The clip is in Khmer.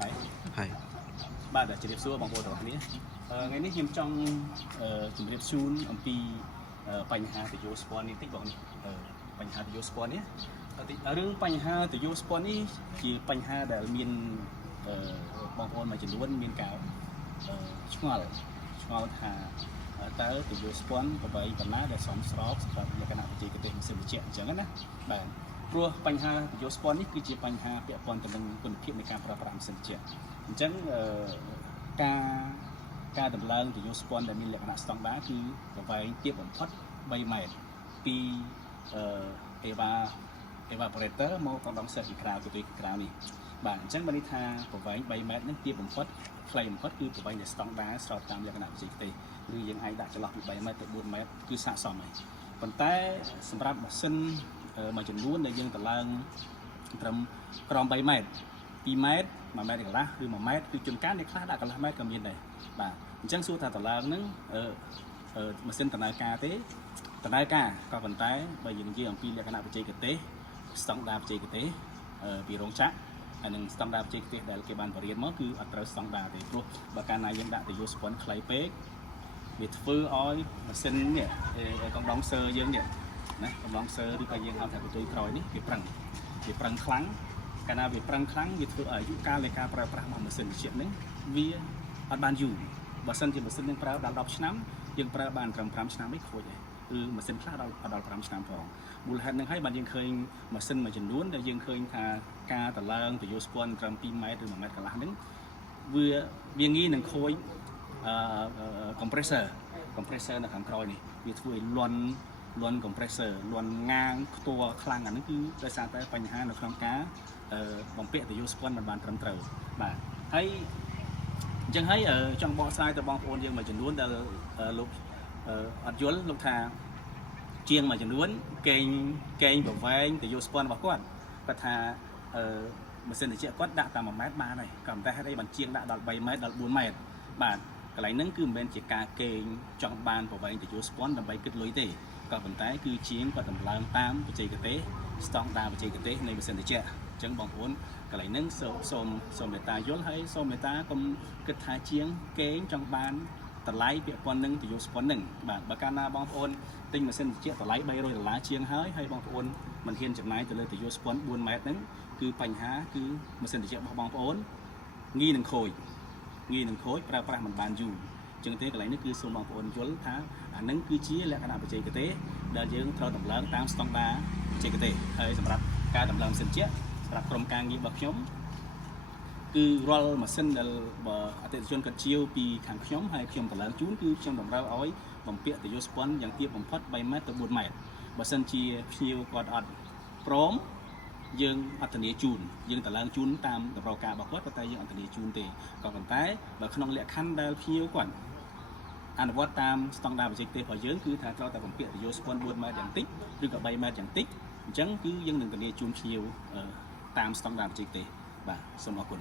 Đấy. ហើយ Bạn đã chỉ đẹp xua bằng bộ đó này. Ngày nay hiếm trong chỉ đẹp xun ông pi bánh hà từ vô spawn này tích bọn này. Bánh hà từ vô spawn nhé. Thì ở đường bánh hà từ vô spawn này chỉ bánh hà đã miền bằng bộ mà chỉ luôn miền cao ngọt hà tới từ vô spawn và vậy còn lá để sống sót và là cái nào chỉ cái tên sự chuyện chẳng hạn á bạn rùa bánh hà từ vô spawn này cứ chỉ bánh hà bị còn từ mình quân phiệtในการปราบปรามสิ่งเจ็บจังการดำเนินtừ vô spawn ដែលមានលក្ខណៈស្តង់ដាគឺប្រវែងទាបបំផុត3 ម៉ែត្រពីevaporator មកកណ្ដុងសេះពីក្រៅទៅពីក្រៅនេះបាទអញ្ចឹងបានន័យថាប្រវែង3 ម៉ែត្រហ្នឹងទាបបំផុតខ្លីបំផុតគឺប្រវែងដែលស្តង់ដាស្របតាមលក្ខណៈបច្ចេកទេសឬយើងអាចដាក់ចន្លោះពី3 ម៉ែត្រទៅ4 ម៉ែត្រគឺស័ក្តិសមហើយប៉ុន្តែសម្រាប់ម៉ាស៊ីនមួយចំនួនដែលយើងតម្លើងត្រឹមក្រោម3 ម៉ែត្រ2 ម៉ែត្រ1 ម៉ែត្រកន្លះឬ1 ម៉ែត្រគឺជួនកាលអ្នកខ្លះដាក់កន្លះម៉ែត្រក៏មានដែរបាទអញ្ចឹងសួរថាតម្លើងហ្នឹងម៉ាស៊ីនដំណើរការទេដំណើរការក៏ប៉ុន្តែបើយើងនិយាយអំពីលក្ខណៈបច្ចេកទេសស្តង់ដារបច្ចេកទេសពីរោងចក្រហើយនឹងស្តង់ដារបច្ចេកទេសដែលគេបានបរៀនមកគឺអត់ត្រូវស្តង់ដារទេព្រោះបើកាលណាយើងដាក់ទៅយកស្ពាន់ខ្លីពេកវាធ្វើឲ្យម៉ាស៊ីននេះកំដុងសើយើងនេះណាកំដុងសើឬក៏យើងហៅថាកន្ទុយក្រោយនេះវាប្រឹងខ្លាំងកាលណាវាប្រឹងខ្លាំងវាធ្វើឲ្យអាយុកាលនៃការប្រើប្រាស់របស់ម៉ាស៊ីនត្រជាក់នេះវាអត់បានយូរបើសិនជាម៉ាស៊ីននឹងប្រើដល់10 ឆ្នាំយើងប្រើបានត្រឹម5 ឆ្នាំនេះខូចហើយគឺម៉ាស៊ីនខ្លះដល់5 ឆ្នាំផងមូលហេតុនឹងហើយបានយើងឃើញម៉ាស៊ីនមួយចំនួនដែលយើងឃើញថាការតឡើងទៅយកស្ពាន់ត្រឹម2 ម៉ែត្រឬ1 ម៉ែត្រកន្លះហ្នឹងវាងាយនឹងខូចcompressor នៅខាងក្រោយនេះវាធ្វើឲ្យលន់ compressor លន់ងាងខ្ទាស់ខ្លាំងអាហ្នឹងគឺដោយសារតែបញ្ហានៅក្នុងការបំពាក់ទៅយកស្ពាន់មិនបានត្រឹមត្រូវបាទហើយអញ្ចឹងហើយចង់បកស្រាយទៅបងប្អូនយើងមួយចំនួនដែលលោកអត់យល់លោកថាជាងមួយចំនួនកេងប្រវែងទៅយកស្ពាន់របស់គាត់គាត់ថាម៉ាស៊ីនត្រជាក់គាត់ដាក់តែ1 ម៉ែត្របានហើយក៏ប៉ុន្តែហេតុអីបានជាងដាក់ដល់3 ម៉ែត្រដល់4 ម៉ែត្របាទកន្លែងហ្នឹងគឺមិនមែនជាការកេងចង់បានប្រវែងទៅយកស្ពាន់ដើម្បីគិតលុយទេក៏ប៉ុន្តែគឺជាងគាត់តម្លើងតាមបច្ចេកទេសស្តង់ដារបច្ចេកទេសនៃម៉ាស៊ីនត្រជាក់អញ្ចឹងបងប្អូនកន្លែងហ្នឹងសូមមេត្តាយល់ហើយសូមមេត្តាកុំគិតថាជាងកេងចង់បានតម្លៃពាក់ព័ន្ធនឹងទៅយកស្ពាន់ហ្នឹងបាទបើកាលណាបងប្អូនទិញម៉ាស៊ីនត្រជាក់តម្លៃ$300ជាងហើយបងប្អូនមិនហ៊ានចំណាយទៅលើទៅយកស្ពាន់4 ម៉ែត្រហ្នឹងគឺបញ្ហាគឺម៉ាស៊ីនត្រជាក់របស់បងប្អូនងាយនឹងខូចប្រើប្រាស់មិនបានយូរអញ្ចឹងទេកន្លែងនេះគឺសូមបងប្អូនយល់ថាអានឹងគឺជាលក្ខណៈបច្ចេកទេសដែលយើងត្រូវតម្លើងតាមស្តង់ដារបច្ចេកទេសហើយសម្រាប់ការតម្លើងម៉ាស៊ីនត្រជាក់សម្រាប់ក្រុមការងាររបស់ខ្ញុំគឺរាល់ម៉ាស៊ីនដែលបើអតិថិជនគាត់ជាវពីខាងខ្ញុំហើយខ្ញុំតម្លើងជូនគឺខ្ញុំតម្រូវឲ្យបំពាក់ទៅយកស្ពាន់យ៉ាងទាបបំផុត3 ម៉ែត្រទៅ4 ម៉ែត្របើសិនជាភ្ញៀវគាត់អត់ព្រមយើងអត់ធានាជូនយើងតម្លើងជូនតាមតម្រូវការរបស់គាត់ប៉ុន្តែយើងអត់ធានាជូនទេក៏ប៉ុន្តែបើក្នុងលក្ខខណ្ឌដែលភ្ញៀវគាត់អនុវត្តតាមស្តង់ដារបច្ចេកទេសរបស់យើងគឺថាត្រូវតែបំពាក់ទៅយកស្ពាន់4 ម៉ែត្រយ៉ាងតិចឬក៏3 ម៉ែត្រយ៉ាងតិចអញ្ចឹងគឺយើងនឹងធានាជូនភ្ញៀវតាមស្តង់ដារបច្ចេកទេសបាទសូមអរគុណ